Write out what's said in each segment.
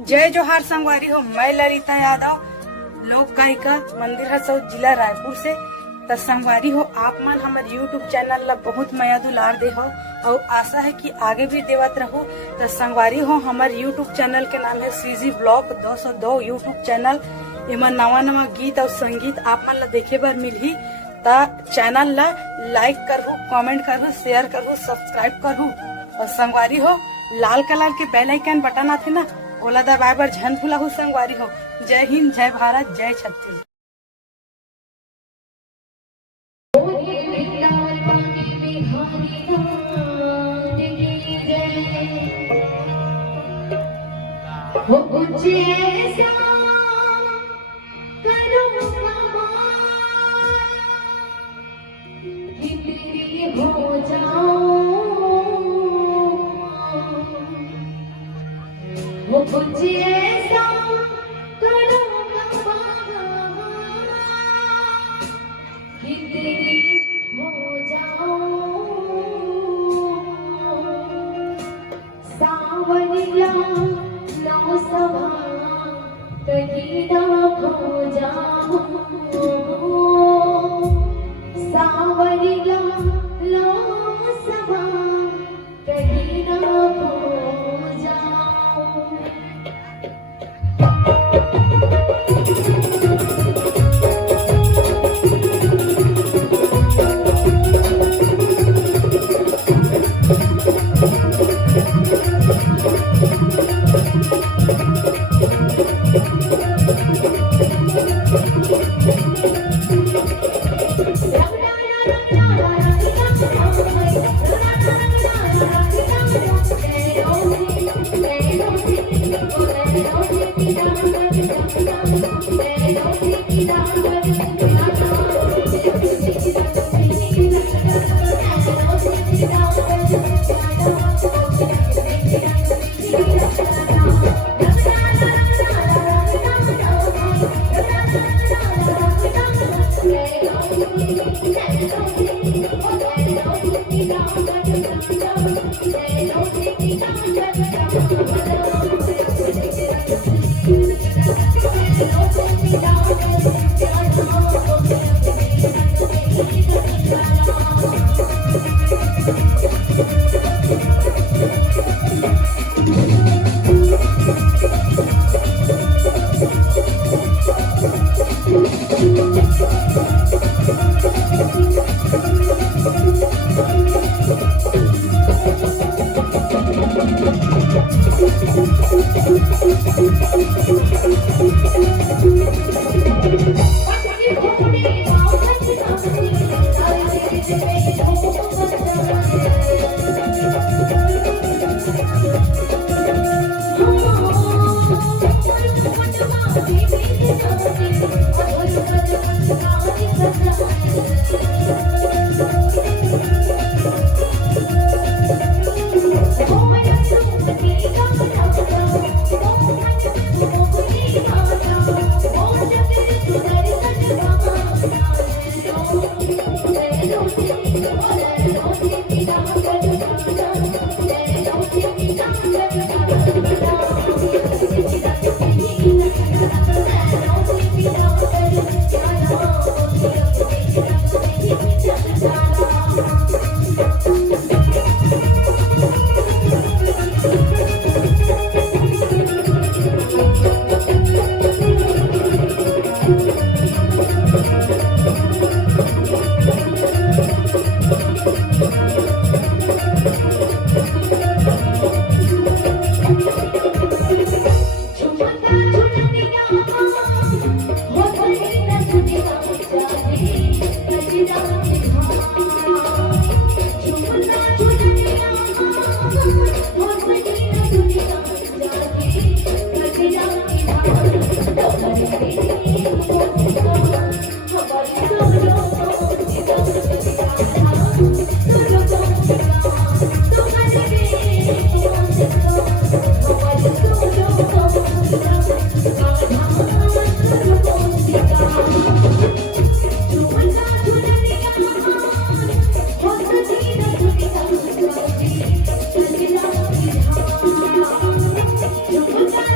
जय जोहार संगवारी हो। मैं ललिता यादव, लोक गायिका, मंदिर हसौद, जिला रायपुर से। तो संगवारी हो, आप मन हमारे यूट्यूब चैनल ला बहुत माया दुलार दे हो और आशा है कि आगे भी देवत रहो। तो संगवारी हो, हमारे यूट्यूब चैनल के नाम है सीजी ब्लॉक 202 यूट्यूब चैनल। इमा नवा नवा गीत और संगीत आप मन ला देखे बर मिलही। ता चैनल ला लाइक करहु, कमेंट करहु, शेयर करहु, सब्सक्राइब करहु। और संगवारी हो, लाल कलर के बेल आइकन बटन आथे ना, ओला दबाए बर झन भुलाहु संगवारी हो। जय हिंद, जय भारत, जय छत्तीसगढ़।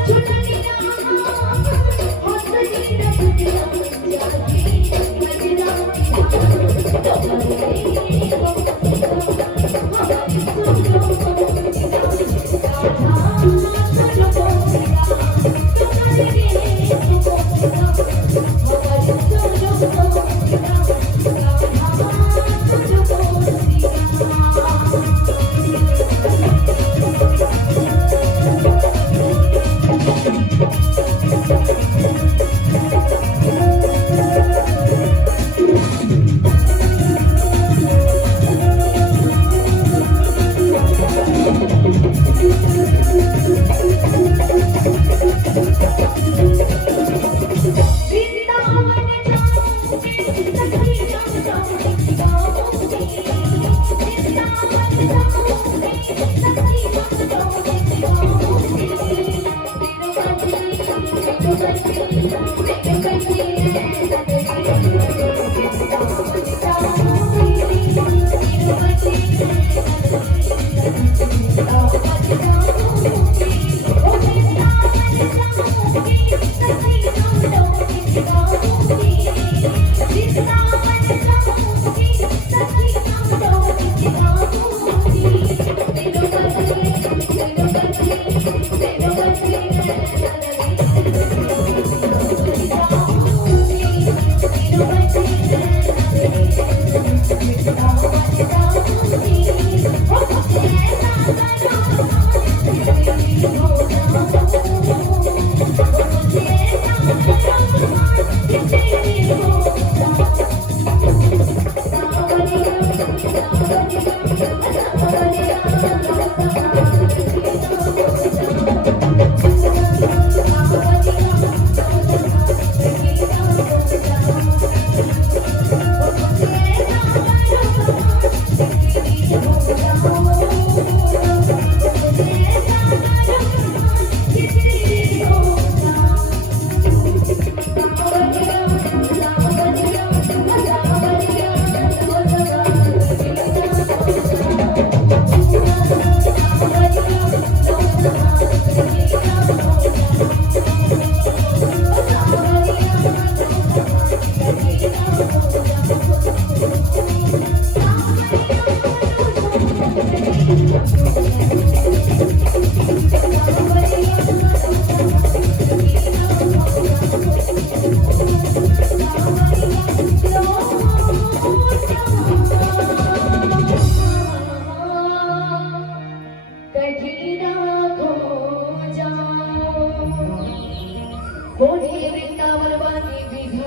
Thank you. कोणी वृंदावन वाणी विघ्न